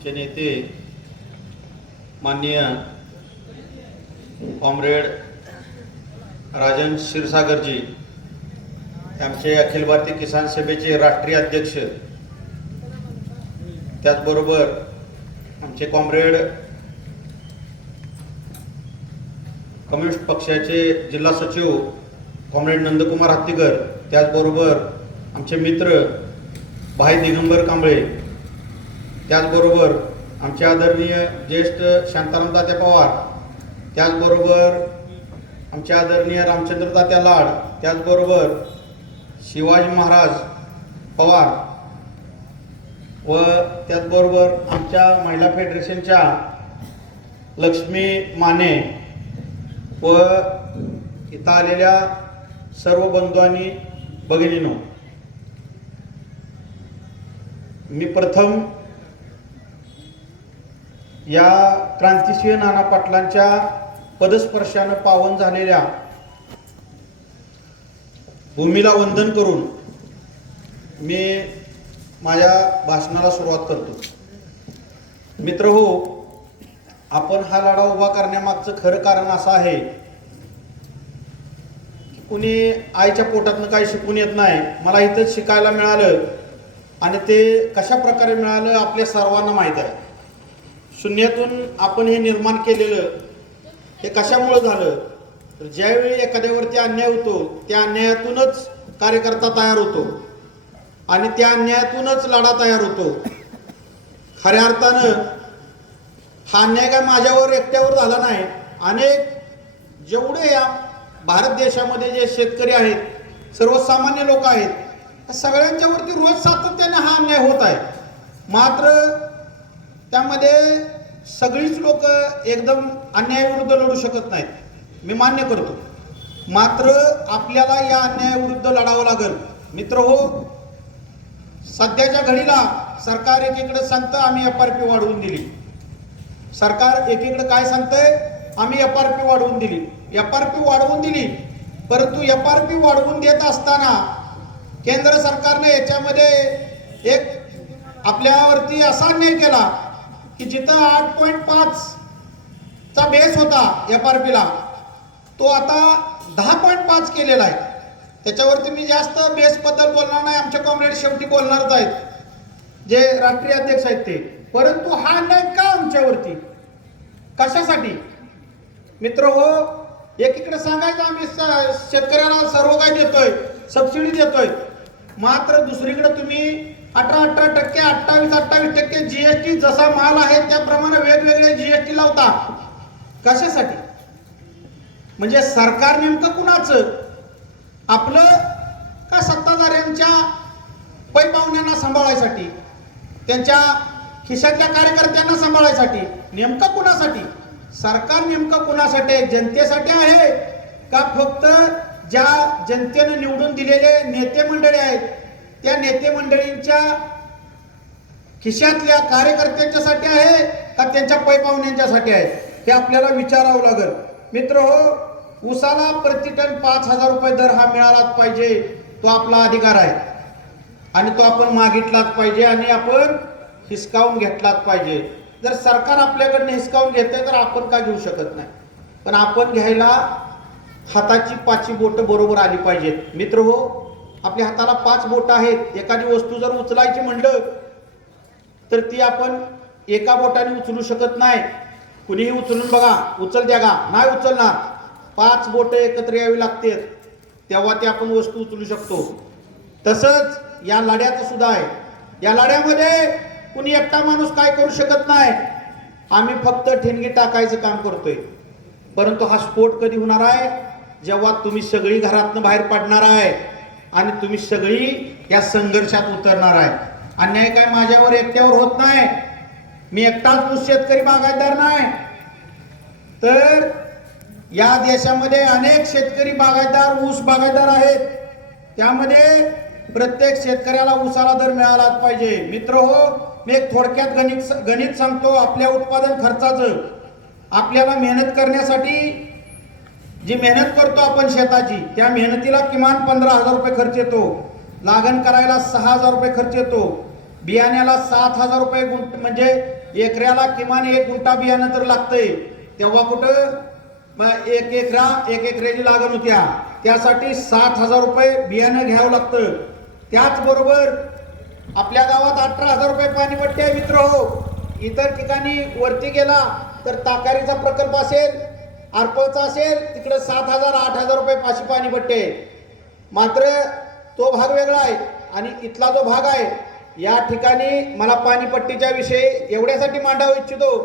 आमचे नेते माननीय कॉम्रेड राजन क्षीरसागरजी, आमचे अखिल भारतीय किसान सभेचे राष्ट्रीय अध्यक्ष, त्याचबरोबर आमचे कॉम्रेड कम्युनिस्ट पक्षाचे जिल्हा सचिव कॉम्रेड नंदकुमार हत्तीकर, त्याचबरोबर आमचे मित्र भाई दिगंबर कांबळे, त्याचबरोबर आमचे आदरणीय ज्येष्ठ शांताराम तात्या पवार, त्याचबरोबर आमचे आदरणीय रामचंद्र तात्या लाड, त्याचबरोबर शिवाजी महाराज पवार व त्याचबरोबर आमच्या महिला फेडरेशनच्या लक्ष्मी माने व इथं आलेल्या सर्व बंधू आणि भगिनींनो, मी प्रथम या क्रांतिसिंह नाना पाटलांच्या पदस्पर्शानं पावन झालेल्या भूमीला वंदन करून मी माझ्या भाषणाला सुरुवात करतो. मित्रहो, आपण हा लढा उभा करण्यामागचं खरं कारण असं आहे की कुणी आईच्या पोटातनं काही शिकून येत नाही. मला इथंच शिकायला मिळालं आणि ते कशा प्रकारे मिळालं आपल्या सर्वांना माहीत आहे. शून्यातून आपण हे निर्माण केलेलं हे कशामुळे झालं तर ज्यावेळी एखाद्यावरती अन्याय होतो त्या अन्यायातूनच कार्यकर्ता तयार होतो आणि त्या अन्यायातूनच लढा तयार होतो. खऱ्या अर्थानं हा अन्याय काय माझ्यावर एकट्यावर झाला नाही. अनेक जेवढे या भारत देशामध्ये जे शेतकरी आहेत, सर्वसामान्य लोक आहेत, सगळ्यांच्यावरती रोज सातत्याने हा अन्याय होत आहे. मात्र त्यामध्ये सगळीच लोक एकदम अन्यायाविरुद्ध लढू शकत नाहीत, मी मान्य करतो. मात्र आपल्याला या अन्यायाविरुद्ध लढावं लागेल. मित्र हो, सध्याच्या घडीला सरकार एकीकडे सांगतं आम्ही FRP वाढवून दिली. सरकार एकीकडे काय सांगतंय, आम्ही FRP वाढवून दिली. FRP वाढवून दिली, परंतु FRP वाढवून देत असताना केंद्र सरकारने याच्यामध्ये एक आपल्यावरती असा अन्याय केला की जिथं 8.5 चा बेस होता FRP ला, तो आता 10.5 केलेला आहे. त्याच्यावरती मी जास्त बेस बद्दल बोलणार नाही, आमचे कॉम्रेड शेवटी बोलणारच आहेत जे राष्ट्रीय अध्यक्ष आहेत ते. परंतु हा अन्याय का आमच्यावरती, कशासाठी? मित्र हो, एकीकडे सांगायचं आम्ही शेतकऱ्याला सर्व काही देतोय, सबसिडी देतोय, मात्र दुसरीकडे तुम्ही 18% 28% GST जसा माल आहे त्याप्रमाणे वेगवेगळे GST लावता. कशासाठी? म्हणजे सरकार नेमकं कुणाचं, आपलं का सत्ताधाऱ्यांच्या पैपावण्यांना सांभाळायसाठी, त्यांच्या खिशातल्या कार्यकर्त्यांना सांभाळायसाठी? नेमकं कुणासाठी सरकार, नेमकं कुणासाठी आहे? जनतेसाठी आहे का फक्त ज्या जनतेने निवडून दिलेले नेते मंडळी आहेत त्या नेते मंडळींच्या खिशातल्या कार्यकर्त्यांच्यासाठी आहे का त्यांच्या पैपावण्यांच्यासाठी आहे? हे आपल्याला विचारावं लागेल. मित्र हो, ऊसाला प्रति टन 5,000 रुपये दर हा मिळालाच पाहिजे, तो आपला अधिकार आहे आणि तो आपण मागितलाच पाहिजे आणि आपण हिसकावून घेतलाच पाहिजे. जर सरकार आपल्याकडनं हिसकावून घेते तर आपण का घेऊ शकत नाही, पण आपण घ्यायला हाताची 5 बोटं बरोबर आली पाहिजेत. मित्र हो, आपल्या हाताला 5 बोटं आहेत. एखादी वस्तू जर उचलायची म्हणलं तर ती आपण एका बोटाने उचलू शकत नाही. कुणीही उचलून बघा, उचल द्या का, नाही उचलणार. 5 बोटं एकत्र यावी लागते, तेव्हा ते आपण वस्तू उचलू शकतो. तसंच या लढ्याचं सुद्धा आहे. या लढ्यामध्ये कुणी एकटा माणूस काय करू शकत नाही. आम्ही फक्त ठिणगी टाकायचं काम करतोय. परंतु हा स्फोट कधी होणार आहे, जेव्हा तुम्ही सगळी घरातनं बाहेर पडणार आहे आणि तुम्ही सगळी या संघर्षात उतरणार आहे. अन्याय काय माझ्यावर एकट्यावर होत नाही. मी एकटाच ऊस शेतकरी बागायतदार नाही, तर या देशामध्ये अनेक शेतकरी बागायतदार, ऊस बागायतदार आहेत. त्यामध्ये प्रत्येक शेतकऱ्याला ऊसाला दर मिळालाच पाहिजे. मित्र हो, मी एक थोडक्यात गणित सांगतो. आपल्या उत्पादन खर्चाचं, आपल्याला मेहनत करण्यासाठी जी मेहनत करतो आपण शेताची, त्या मेहनतीला किमान 15,000 रुपये खर्च येतो. लागण करायला 6,000 रुपये खर्च येतो. बियाण्याला 7,000 रुपये म्हणजे एकऱ्याला किमान 1 गुंठा बियाणं तर लागतंय. तेव्हा कुठं मग एक एकराची लागण होत्या, त्यासाठी 7,000 रुपये बियाणं घ्यावं लागतं. त्याचबरोबर आपल्या गावात 18,000 रुपये पाणीपट्टी आहे मित्र हो. इतर ठिकाणी वरती गेला तर ताकारीचा प्रकल्प असेल, आरपळचा असेल, तिकडे 7,000 8,000 रुपये पाशी पाणीपट्टी आहे. मात्र तो भाग वेगळा आहे आणि इथला जो भाग आहे, या ठिकाणी मला पाणीपट्टीच्या विषयी एवढ्यासाठी मांडावं इच्छितो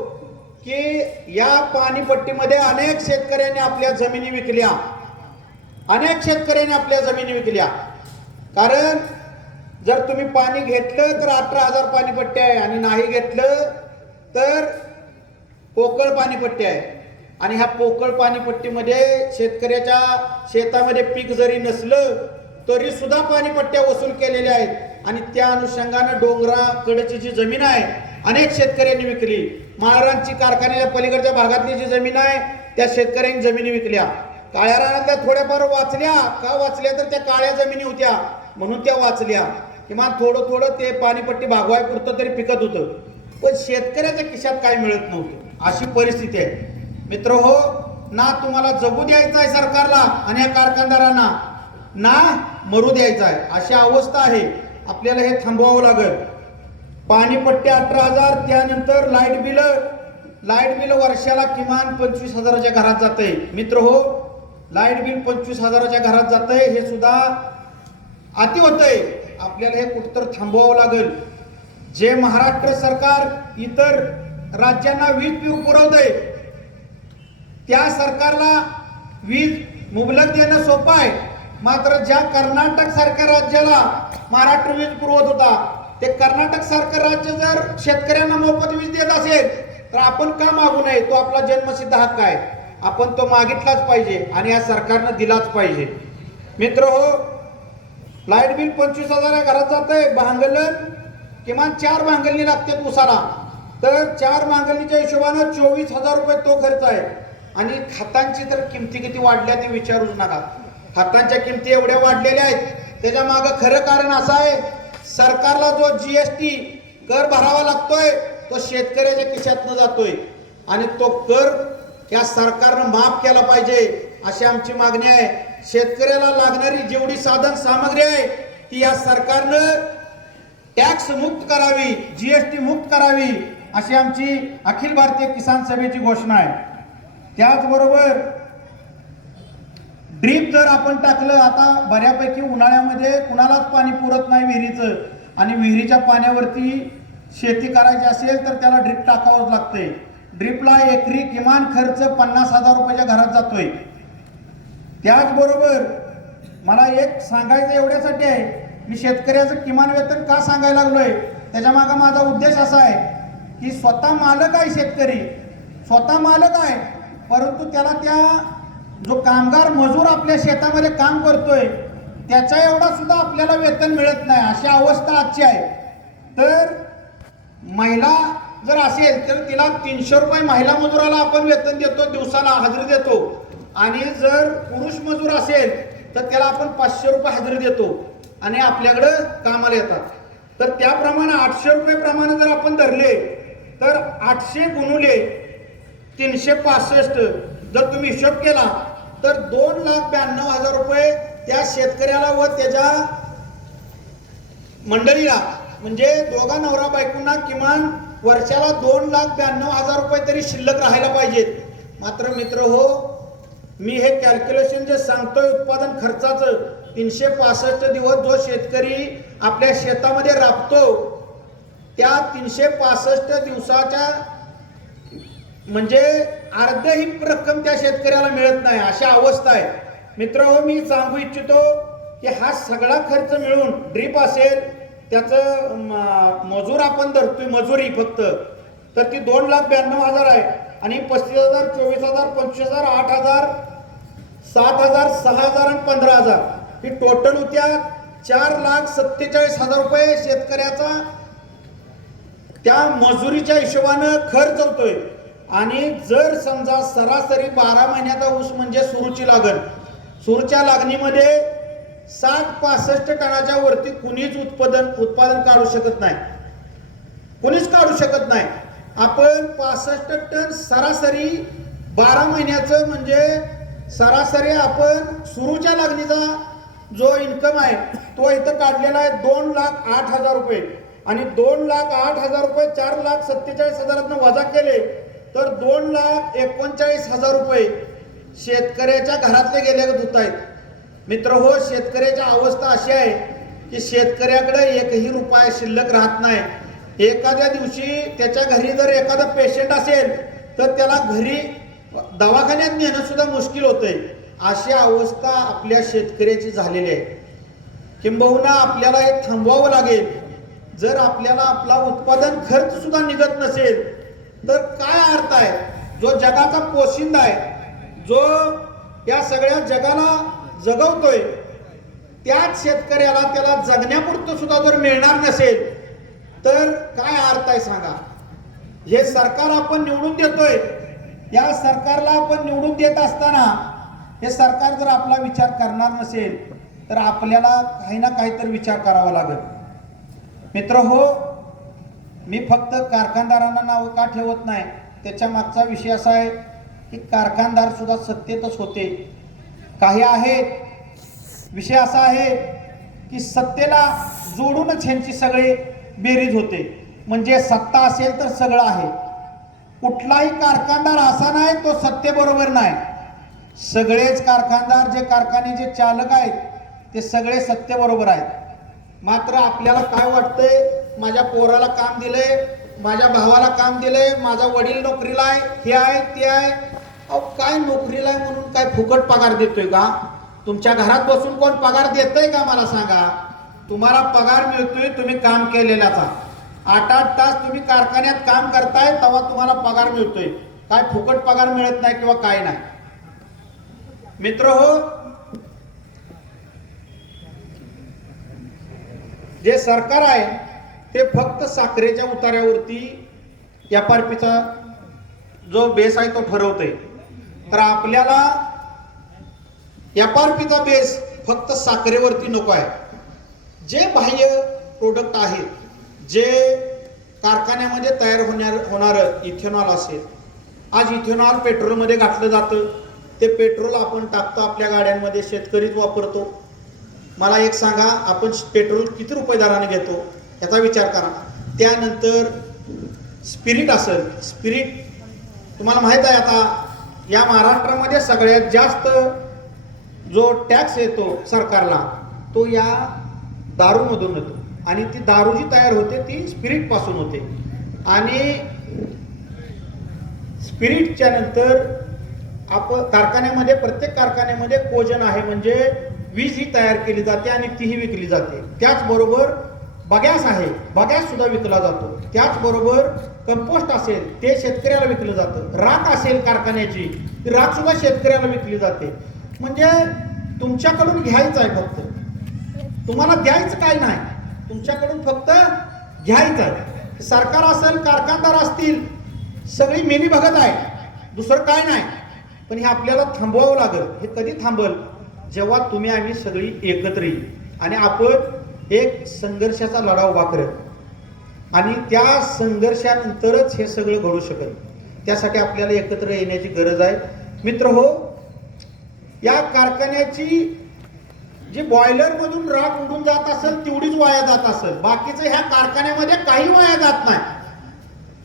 की या पाणीपट्टीमध्ये अनेक शेतकऱ्यांनी आपल्या जमिनी विकल्या, अनेक शेतकऱ्यांनी आपल्या जमिनी विकल्या. कारण जर तुम्ही पाणी घेतलं तर 18,000 पाणीपट्टी आहे आणि नाही घेतलं तर पोकळ पाणीपट्टी आहे. आणि ह्या पोकळ पाणीपट्टीमध्ये शेतकऱ्याच्या शेतामध्ये पीक जरी नसलं तरी सुद्धा पाणीपट्ट्या वसूल केलेल्या आहेत. आणि त्या अनुषंगानं डोंगराकडची जी जमीन आहे अनेक शेतकऱ्यांनी विकली. माळरांची कारखान्याच्या पलीकडच्या भागातली जी जमीन आहे त्या शेतकऱ्यांनी जमिनी विकल्या. काळ्या रानातल्या थोड्याफार वाचल्या, का वाचल्या तर त्या काळ्या जमिनी होत्या म्हणून त्या वाचल्या. किमान थोडं थोडं ते पाणीपट्टी भागवायपुरतं तरी पिकत होतं, पण शेतकऱ्याच्या खिशात काय मिळत नव्हतं. अशी परिस्थिती आहे मित्र हो. ना तुम्हाला जगू द्यायचं आहे सरकारला आणि या कारखानदारांना, ना मरू द्यायचं आहे, अशी अवस्था आहे. आपल्याला हे थांबवावं लागेल. पाणीपट्टी 18,000, त्यानंतर लाईट बिल वर्षाला किमान 25,000च्या घरात जातंय मित्र हो. लाईट बिल 25,000च्या घरात जातंय, हे सुद्धा अति होतंय. आपल्याला हे कुठतर थांबवावं लागेल. जे महाराष्ट्र सरकार इतर राज्यांना वीज पुरवतंय त्या सरकारला वीज मुबलक देणं सोपं आहे. मात्र ज्या कर्नाटक सारख्या राज्याला महाराष्ट्र वीज पुरवत होता, ते कर्नाटक सारखं राज्य जर शेतकऱ्यांना मोफत वीज देत असेल तर आपण का मागू नये? तो आपला जन्मसिद्ध हक्क आहे, आपण तो मागितलाच पाहिजे आणि या सरकारनं दिलाच पाहिजे. मित्र हो, लाईट बिल 25,000 घरात जातंय. भांगलन किमान 4 भांगलनी लागते उसाला, तर 4 भांगलनीच्या हिशोबानं 24,000 रुपये तो खर्च आहे. आणि खतांची तर किमती किती वाढल्या ते विचारूच नका. खतांच्या किमती एवढ्या वाढलेल्या आहेत, त्याच्या मागं खरं कारण असं आहे, सरकारला जो GST कर भरावा लागतोय तो शेतकऱ्याच्या खिशातनं जातोय आणि तो कर या सरकारनं माफ केला पाहिजे अशी आमची मागणी आहे. शेतकऱ्याला लागणारी जेवढी साधन सामग्री आहे ती या सरकारनं टॅक्स मुक्त करावी, GST मुक्त करावी अशी आमची अखिल भारतीय किसान सभेची घोषणा आहे. त्याचबरोबर ड्रीप जर आपण टाकलं, आता बऱ्यापैकी उन्हाळ्यामध्ये कुणालाच पाणी पुरत नाही विहिरीचं, आणि विहिरीच्या पाण्यावरती शेती करायची असेल तर त्याला ड्रीप टाकावंच लागतंय. ड्रीपला एकरी किमान खर्च 50,000 रुपयाच्या घरात जातोय. त्याचबरोबर मला एक सांगायचं एवढ्यासाठी आहे, मी शेतकऱ्याचं किमान वेतन का सांगायला लागलोय, त्याच्या मागे माझा उद्देश असा आहे की स्वतः मालक आहे शेतकरी, स्वतः मालक आहे, परंतु त्याला त्या जो कामगार मजूर आपल्या शेतामध्ये काम करतोय त्याच्या एवढा सुद्धा आपल्याला वेतन मिळत नाही. अशी अवस्था आजची आहे. तर महिला जर असेल तर तिला 300 रुपये महिला मजुराला आपण वेतन देतो, दिवसाला हजेरी देतो, आणि जर पुरुष मजूर असेल तर त्याला आपण 500 रुपये हजेरी देतो आणि आपल्याकडं कामाला येतात. तर त्याप्रमाणे 800 रुपये प्रमाणे जर आपण धरले तर 800 गुणुले 365 जर तुम्ही हिशोब केला तर 2,92,000 रुपये त्या शेतकऱ्याला व त्याच्या मंडळीला, म्हणजे दोघा नवरा बायकोंना किमान वर्षाला 2,92,000 रुपये तरी शिल्लक राहायला पाहिजेत. मात्र मित्र हो, मी हे कॅल्क्युलेशन जे सांगतोय उत्पादन खर्चाचं, 365 दिवस जो शेतकरी आपल्या शेतामध्ये राबतो त्या 365 दिवसाच्या म्हणजे अर्ध ही रक्कम त्या शेतकऱ्याला मिळत नाही, अशा अवस्था आहे. मित्र हो, मी सांगू इच्छितो की हा सगळा खर्च मिळून ड्रीप असेल, त्याचं मजूर आपण धरतोय मजुरी फक्त, तर ती 2,92,000 आहे. आणि 35,000, 24,000, 25,000, 8,000, 7,000, 6,000 आणि 15,000 ही टोटल होत्या 4,47,000 रुपये शेतकऱ्याचा त्या मजुरीच्या हिशोबानं खर्च होतोय. आणि जर समजा सरासरी 12 महिन्याचा ऊस म्हणजे सुरूची लागण, सुरूच्या लागणीमध्ये 60-65 टनाच्या वरती कुणीच उत्पादन काढू शकत नाही, कुणीच काढू शकत नाही. आपण 65 टन सरासरी 12 महिन्याचं म्हणजे सरासरी आपण सुरूच्या लागणीचा जो इन्कम आहे तो इथं काढलेला आहे 2,08,000 रुपये आणि 2,08,000 रुपये 4,47,000 वजा केले तर 2,39,000 रुपये शेतकऱ्याच्या घरातले गेले होत आहेत. मित्र हो, शेतकऱ्याची अवस्था अशी आहे की शेतकऱ्याकडे एकही रुपया शिल्लक राहत नाही. एखाद्या दिवशी त्याच्या घरी जर एखादा पेशंट असेल तर त्याला घरी दवाखान्यात नेणं सुद्धा मुश्किल होतंय. अशी अवस्था आपल्या शेतकऱ्याची झालेली आहे. किंबहुना आपल्याला हे थांबवावं लागेल. जर आपल्याला आपला उत्पादन खर्च सुद्धा निघत नसेल तर काय अर्थ आहे? जो जगाचा पोशिंदा आहे, जो या सगळ्या जगाला जगवतोय, त्याच शेतकऱ्याला त्याला जगण्यापुरतं सुद्धा जर मिळणार नसेल तर काय अर्थ आहे सांगा? हे सरकार आपण निवडून देतोय, या सरकारला आपण निवडून देत असताना हे सरकार जर आपला विचार करणार नसेल तर आपल्याला काही ना काहीतरी विचार करावा लागेल. मित्र हो, मी फक्त कारखानदारांना नाव का ठेवत नाही, त्याच्या मागचा विषय असा आहे की कारखानदार सुद्धा सत्तेतच होते. काही आहेत विषय असा आहे की सत्तेला जोडूनच ह्यांची सगळे बेरीज होते. म्हणजे सत्ता असेल तर सगळं आहे. कुठलाही कारखानदार असा नाही तो सत्तेबरोबर नाही. सगळेच कारखानदार, जे कारखान्याचे चालक आहेत ते सगळे सत्तेबरोबर आहेत. मात्र आपल्याला काय वाटतंय, माझ्या पोराला काम दिलंय, माझ्या भावाला काम दिलंय, माझा वडील नोकरीला आहे, हे आहे ते आहे. अहो काय नोकरीला आहे म्हणून काय फुकट पगार देतोय का? तुमच्या घरात बसून कोण पगार देतंय का मला सांगा? तुम्हाला पगार मिळतोय तुम्ही काम केलेल्याचा. 8-8 तास तुम्ही कारखान्यात काम करताय तेव्हा तुम्हाला पगार मिळतोय. काय फुकट पगार मिळत नाही किंवा काय नाही. मित्र हो, जे सरकार आहे ते फक्त साखरेच्या उतार्यावरती एफआरपीचा जो बेस आहे तो ठरवतोय. तर आपल्याला एफआरपीचा बेस फक्त साखरेवरती नको आहे. जे बाह्य प्रोडक्ट आहेत, जे कारखान्यामध्ये तयार होणारं इथेनॉल असेल, आज इथेनॉल पेट्रोलमध्ये घातलं जातं. ते पेट्रोल आपण टाकतो आपल्या गाड्यांमध्ये, शेतकरीच वापरतो. मला एक सांगा, आपण पेट्रोल किती रुपये दराने घेतो याचा विचार करा. त्यानंतर स्पिरिट असेल, स्पिरिट तुम्हाला माहीत आहे आता या महाराष्ट्रामध्ये सगळ्यात जास्त जो टॅक्स येतो सरकारला तो या दारूमधून येतो. आणि ती दारू जी तयार होते ती स्पिरिट पासून होते. आणि स्पिरिटच्या नंतर आपण कारखान्यामध्ये, प्रत्येक कारखान्यामध्ये कोजन आहे, म्हणजे वीज ही तयार केली जाते आणि तीही विकली जाते. त्याचबरोबर बगॅस आहे, बगॅस सुद्धा विकला जातो. त्याचबरोबर कंपोस्ट असेल ते शेतकऱ्याला विकलं जातं. राख असेल कारखान्याची, ती राख सुद्धा शेतकऱ्याला विकली जाते. म्हणजे तुमच्याकडून घ्यायचं आहे, फक्त तुम्हाला द्यायचं काय नाही, तुमच्याकडून फक्त घ्यायचं आहे. सरकार असेल, कारखानदार असतील, सगळी मिली भगत आहे, दुसरं काय नाही. पण हे आपल्याला थांबवावं लागेल. हे कधी थांबल? जेव्हा तुम्ही आम्ही सगळी एकत्र येईल आणि आपण एक संघर्षाचा लढा उभा करेल आणि त्या संघर्षानंतरच हे सगळं घडू शकेल. त्यासाठी आपल्याला एकत्र येण्याची गरज आहे. मित्र हो, या कारखान्याची जी बॉयलर मधून राख उडून जात असेल तेवढीच वाया जात असेल, बाकीचं ह्या कारखान्यामध्ये काही वाया जात नाही.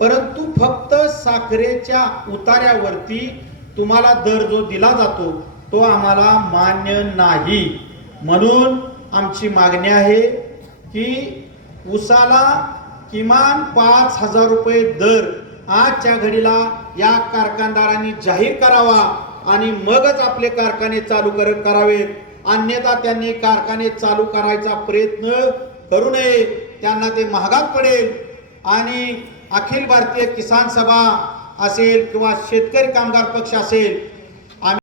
परंतु फक्त साखरेच्या उतार्यावरती तुम्हाला दर जो दिला जातो तो आम्हाला मान्य नाही. म्हणून आमची मागणी आहे की उसाला किमान 5,000 रुपये दर आजच्या घडीला या कारखानदारांनी जाहीर करावा आणि मगच आपले कारखाने चालू करावेत. अन्यथा त्यांनी कारखाने चालू करायचा प्रयत्न करू नये, त्यांना ते महागात पडेल. आणि अखिल भारतीय किसान सभा असेल किंवा शेतकरी कामगार पक्ष असेल